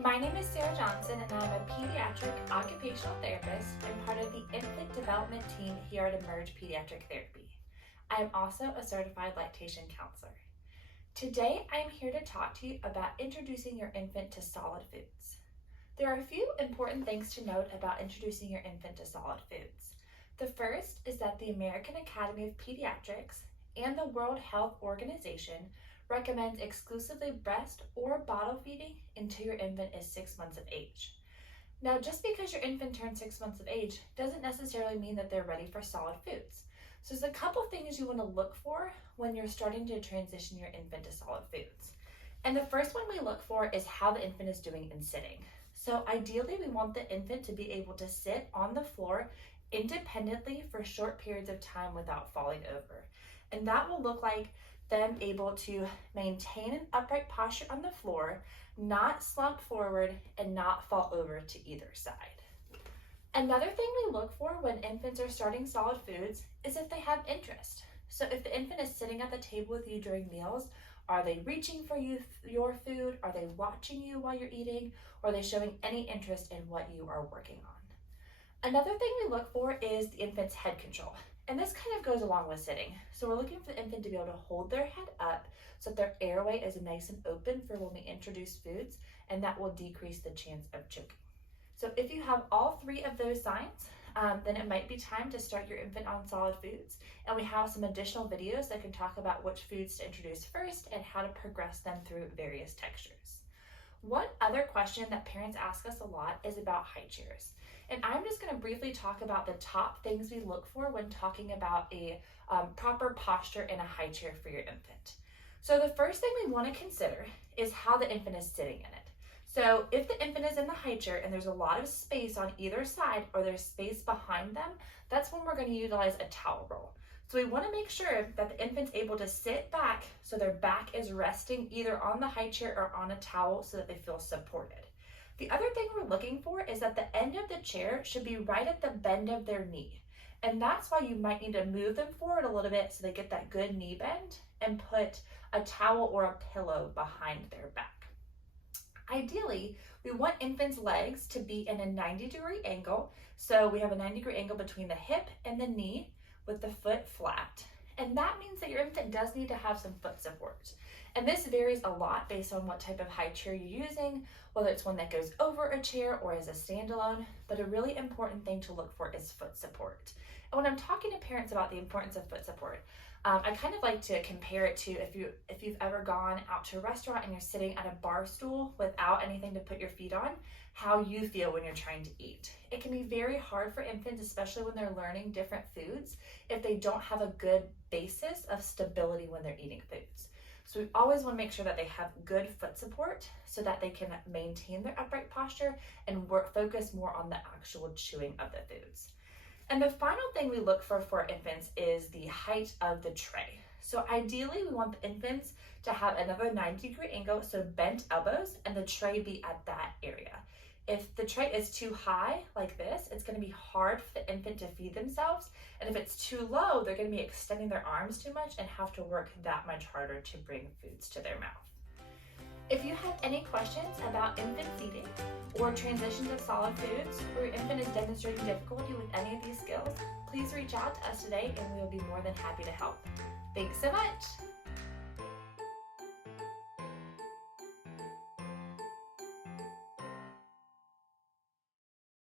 My name is Sarah Johnson, and I'm a pediatric occupational therapist and part of the infant development team here at Emerge Pediatric Therapy. I am also a certified lactation counselor. Today, I am here to talk to you about introducing your infant to solid foods. There are a few important things to note about introducing your infant to solid foods. The first is that the American Academy of Pediatrics and the World Health Organization recommends exclusively breast or bottle feeding until your infant is 6 months of age. Now, just because your infant turns 6 months of age doesn't necessarily mean that they're ready for solid foods. So there's a couple things you want to look for when you're starting to transition your infant to solid foods. And the first one we look for is how the infant is doing in sitting. So ideally, we want the infant to be able to sit on the floor independently for short periods of time without falling over. And that will look like them able to maintain an upright posture on the floor, not slump forward, and not fall over to either side. Another thing we look for when infants are starting solid foods is if they have interest. So if the infant is sitting at the table with you during meals, are they reaching for your food? Are they watching you while you're eating? Or are they showing any interest in what you are working on? Another thing we look for is the infant's head control. And this kind of goes along with sitting. So we're looking for the infant to be able to hold their head up so that their airway is nice and open for when we introduce foods, and that will decrease the chance of choking. So if you have all three of those signs, then it might be time to start your infant on solid foods. And we have some additional videos that can talk about which foods to introduce first and how to progress them through various textures. One other question that parents ask us a lot is about high chairs. And I'm just going to briefly talk about the top things we look for when talking about a proper posture in a high chair for your infant. So the first thing we want to consider is how the infant is sitting in it. So if the infant is in the high chair and there's a lot of space on either side or there's space behind them, that's when we're going to utilize a towel roll. So we want to make sure that the infant's able to sit back so their back is resting either on the high chair or on a towel so that they feel supported. The other thing we're looking for is that the end of the chair should be right at the bend of their knee. And that's why you might need to move them forward a little bit so they get that good knee bend and put a towel or a pillow behind their back. Ideally, we want infants' legs to be in a 90-degree angle. So we have a 90-degree angle between the hip and the knee with the foot flat. And that means that your infant does need to have some foot support. And this varies a lot based on what type of high chair you're using, whether it's one that goes over a chair or is a standalone, but a really important thing to look for is foot support. And when I'm talking to parents about the importance of foot support, I kind of like to compare it to if you've ever gone out to a restaurant and you're sitting at a bar stool without anything to put your feet on, how you feel when you're trying to eat. It can be very hard for infants, especially when they're learning different foods, if they don't have a good basis of stability when they're eating foods. So we always want to make sure that they have good foot support so that they can maintain their upright posture and focus more on the actual chewing of the foods. And the final thing we look for infants is the height of the tray. So ideally, we want the infants to have another 90-degree angle, so bent elbows, and the tray be at that area. If the tray is too high, like this, it's going to be hard for the infant to feed themselves. And if it's too low, they're going to be extending their arms too much and have to work that much harder to bring foods to their mouth. If you have any questions about infant feeding or transitions of solid foods, or your infant is demonstrating difficulty with any of these skills, please reach out to us today and we will be more than happy to help. Thanks so much.